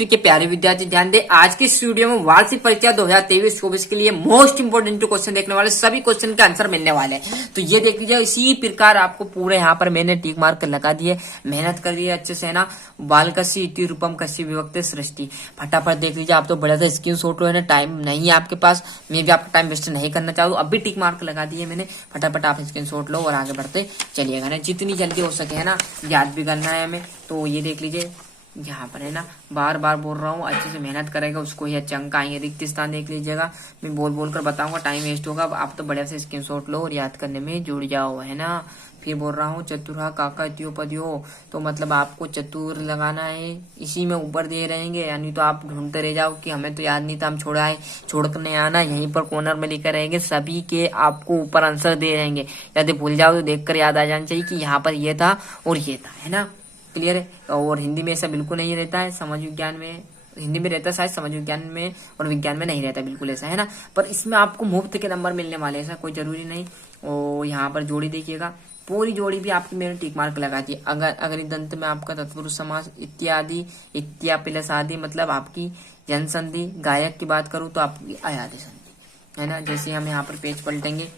10वीं के प्यारे विद्यार्थी ध्यान दें, आज के इस वीडियो में वार्षिक परीक्षा 2023-24 के लिए मोस्ट इंपोर्टेंट क्वेश्चन देखने वाले, सभी क्वेश्चन के आंसर मिलने वाले हैं। तो ये देख लीजिए, इसी प्रकार आपको पूरे यहाँ पर मैंने टिक मार्क लगा दिए, मेहनत कर दी है अच्छे से, है ना। बाल कसी इति रूपम कसी विभक्त सृष्टि, फटाफट देख लीजिए। आप तो बड़ा सा स्क्रीन शॉट है ना, टाइम नहीं है आपके पास, मैं भी आपका टाइम वेस्ट नहीं करना चाहूँ। अब भी टिक मार्क लगा दिए मैंने, फटाफट आप स्क्रीन शॉट लो और आगे बढ़ते चलिएगा ना, जितनी जल्दी हो सके, है ना। याद भी करना है हमें। तो ये देख लीजिए यहाँ पर, है ना, बार बार बोल रहा हूँ, अच्छे से मेहनत करेगा उसको ही अच्छे अंक आएंगे। रिक्त स्थान देख लीजिएगा, मैं बोल बोल कर बताऊंगा, टाइम वेस्ट होगा। आप तो बढ़िया से स्क्रीनशॉट लो और याद करने में जुड़ जाओ, है ना। फिर बोल रहा हूँ चतुरा काका त्योपदियो, तो मतलब आपको चतुर लगाना है, इसी में ऊपर दे रहेंगे, यानी तो आप ढूंढते रह जाओ कि हमें तो याद नहीं था, हम छोड़ कर नहीं आना, यहीं पर कॉर्नर में लिखा रहेंगे, सभी के आपको ऊपर आंसर दे रहेंगे। यदि भूल जाओ तो देखकर याद आ जाना चाहिए कि यहाँ पर ये था और ये था, है ना। क्लियर है। और हिंदी में ऐसा बिल्कुल नहीं रहता है, समाज विज्ञान में हिंदी में रहता है शायद, समाज विज्ञान में और विज्ञान में नहीं रहता बिल्कुल ऐसा, है ना। पर इसमें आपको मुफ्त के नंबर मिलने वाले, ऐसा कोई जरूरी नहीं। और यहाँ पर जोड़ी देखिएगा, पूरी जोड़ी भी आपकी मैंने टिक मार्क लगा दी। अगर अगली दंत में आपका तत्पुरुष समास इत्यादि इत्या प्लस आदि, मतलब आपकी जन संधि। गायक की बात करूँ तो आपकी अयादि संधि, है ना। जैसे हम यहाँ पर पेज पलटेंगे,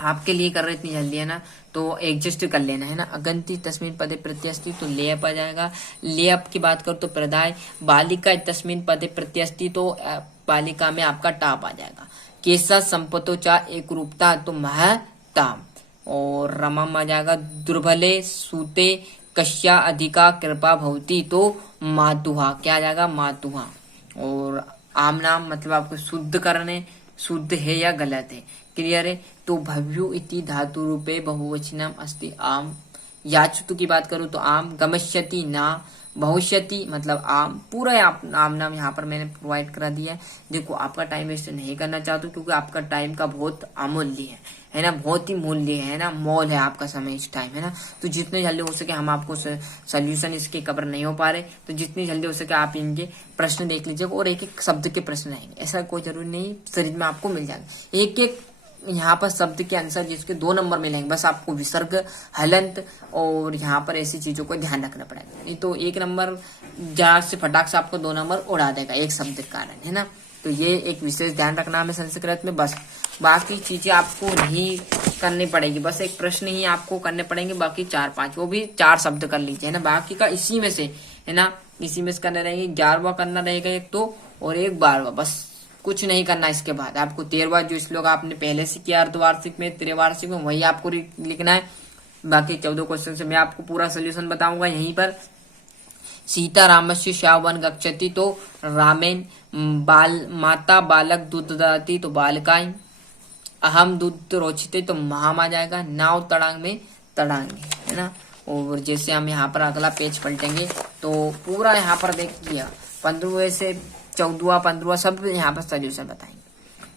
आपके लिए कर रहे इतनी जल्दी, है ना, तो एडजस्ट कर लेना, है ना। अगंती तस्मिन पदे प्रत्यस्ति, तो लेप आ जाएगा। लेप की बात करो तो प्रदाय। बालिका तस्मिन पदे प्रत्यस्ति, तो बालिका में आपका टाप आ जाएगा। केसा संपतो चा एक रूपता, तो महताम। और रमम आ जाएगा। दुर्बले सूते कश्या अधिका कृपा भवती, तो मातुहा, क्या आ जाएगा, मातुहा। और आम नाम मतलब आपको शुद्ध करने, शुद्ध है या गलत है, क्लियर है। तो भव्यु इति धातु रूपे बहुवचनम अस्ति आम। याचतु की बात करूं तो आम। गमष्यति ना, भविष्यति मतलब आम। पूरा आम नाम यहाँ पर मैंने प्रोवाइड करा दिया है। देखो, आपका टाइम वेस्ट नहीं करना चाहता क्योंकि आपका टाइम का बहुत अमूल्य है ना, बहुत ही मूल्य है ना, मोल है आपका समय इस टाइम, है ना। तो जितने जल्दी हो सके, हम आपको सोल्यूशन इसके कवर नहीं हो पा रहे, तो जितनी जल्दी हो सके आप इनके प्रश्न देख लीजिएगा और एक एक शब्द के प्रश्न आएंगे, ऐसा कोई जरूरी नहीं शरीर में आपको मिल जाएगा। एक एक यहाँ पर शब्द के आंसर जिसके 2 नंबर मिलेंगे, बस आपको विसर्ग, हलंत और यहाँ पर ऐसी चीजों को ध्यान रखना पड़ेगा, नहीं तो 1 नंबर जहाँ से फटाक से आपको 2 नंबर उड़ा देगा एक शब्द के कारण, है ना। तो ये एक विशेष ध्यान रखना हमें संस्कृत में। बस बाकी चीजें आपको नहीं करनी पड़ेगी, बस एक प्रश्न ही आपको करने पड़ेंगे, बाकी 4-5, वो भी 4 शब्द कर लीजिए, है ना। बाकी का इसी में से, है ना, इसी में से करने रहेंगे। 11वां करना रहेगा एक तो, और एक 12वां, बस कुछ नहीं करना। इसके बाद आपको 13वां जो श्लोक आपने पहले से किया अर्धवार्षिक में, त्रिवार्षिक में, वही आपको लिखना है। बाकी 14 क्वेश्चन से मैं आपको पूरा सोल्यूशन बताऊंगा यहीं पर। सीता रामस्य श्यावन गच्छति, तो रामेन। माता बालक दूध ददाती, तो बालकाई। अहम दूध रोचते, तो महाम आ जाएगा। नाव तड़ांग में तड़ांगे, है ना। और जैसे हम यहाँ पर अगला पेज पलटेंगे तो पूरा यहाँ पर देख लिया, 15वें से 14वां 15वां सब यहाँ पर सोल्यूशन बताएंगे।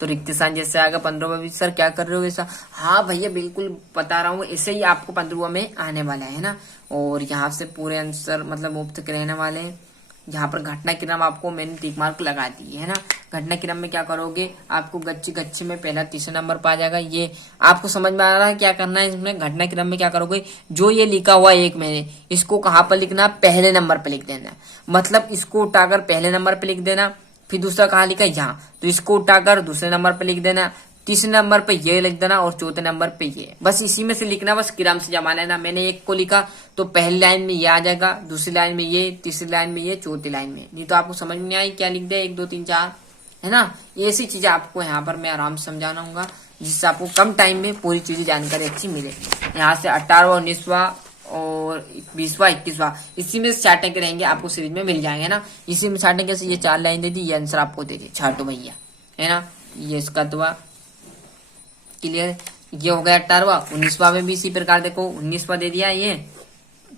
तो रिक्त स्थान जैसे आएगा 15वां भी, सर क्या कर रहे हो ऐसा, हाँ भैया बिल्कुल बता रहा हूँ, ऐसे ही आपको 15वां में आने वाला है ना। और यहाँ से पूरे आंसर मतलब मुफ्त के रहने वाले हैं। यहाँ पर घटना क्रम आपको मैंने टिक मार्क लगा दी है ना। घटना क्रम में क्या करोगे, आपको गच्ची गच्ची में पहला 3 नंबर पा जाएगा। ये आपको समझ में आ रहा है क्या करना है इसमें। घटना क्रम में क्या करोगे, जो ये लिखा हुआ एक मैंने, इसको कहाँ पर लिखना, पहले नंबर पर लिख देना। मतलब इसको उठाकर पहले नंबर पर लिख देना, फिर दूसरा कहाँ लिखा है, यहाँ, तो इसको उठाकर दूसरे नंबर पर लिख देना, तीसरे नंबर पे ये लिख देना और चौथे नंबर पे ये, बस इसी में से लिखना, बस क्रम से जमाना है ना। मैंने एक को लिखा तो पहली लाइन में ये आ जाएगा, दूसरी लाइन में ये, तीसरी लाइन में ये, चौथी लाइन में। नहीं तो आपको समझ में नहीं आई क्या लिख दिया, 1 2 3 4, है ना। ऐसी चीजें आपको यहाँ पर मैं आराम से समझाना हूँ, जिससे आपको कम टाइम में पूरी चीजें जानकारी अच्छी मिले। यहाँ से 18वां 19वां और 20वां 21वां, इसी में स्टार्टिंग के रहेंगे, आपको सीरीज में मिल जाएंगे ना। इसी में स्टार्टिंग कैसे, ये 4 लाइन दे दी, ये आंसर आपको दे दी, छाटो भैया, है ना। ये इसका दुआ क्लियर। ये हो गया 18वां। 19वां में भी इसी प्रकार देखो, 19वां दे दिया, ये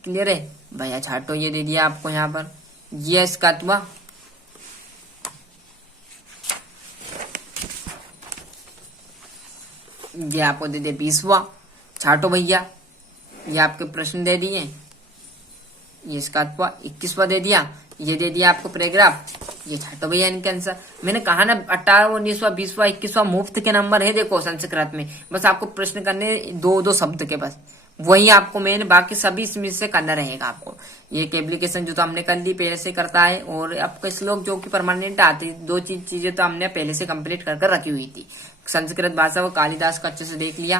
क्लियर है भैया, छाटो ये दे दिया आपको यहाँ पर, ये इसका दुआ। ये आपको दे दिया 20वां, छाटो भैया, ये आपके प्रश्न दे दिए। ये इसका 21वां दे दिया, ये दे दिया आपको पैराग्राफ, ये छाटो भैया इनके आंसर। मैंने कहा ना 18वां 19वां 20वां 21वां मुफ्त के नंबर है। देखो संस्कृत में बस आपको प्रश्न करने 2 शब्द के, बस वही आपको मेन, बाकी सभी इसमें से करना रहेगा आपको। ये एक एप्लीकेशन जो तो हमने कर ली पहले से करता है, और आपका श्लोक जो कि परमानेंट आती, दो चीजें तो हमने पहले से कंप्लीट कर रखी हुई थी। संस्कृत भाषा वो कालिदास का अच्छे से देख लिया,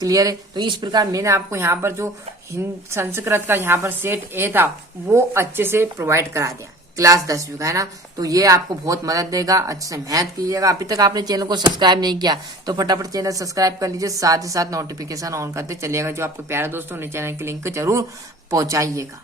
क्लियर है। तो इस प्रकार मैंने आपको यहाँ पर जो संस्कृत का यहाँ पर सेट ए था वो अच्छे से प्रोवाइड करा दिया, क्लास 10वीं का, है ना। तो ये आपको बहुत मदद देगा, अच्छे से मेहनत कीजिएगा। अभी तक आपने चैनल को सब्सक्राइब नहीं किया तो फटाफट चैनल सब्सक्राइब कर लीजिए, साथ ही साथ नोटिफिकेशन ऑन करते चलिएगा। जो आपके प्यारे दोस्तों ने चैनल की लिंक जरूर पहुंचाइएगा।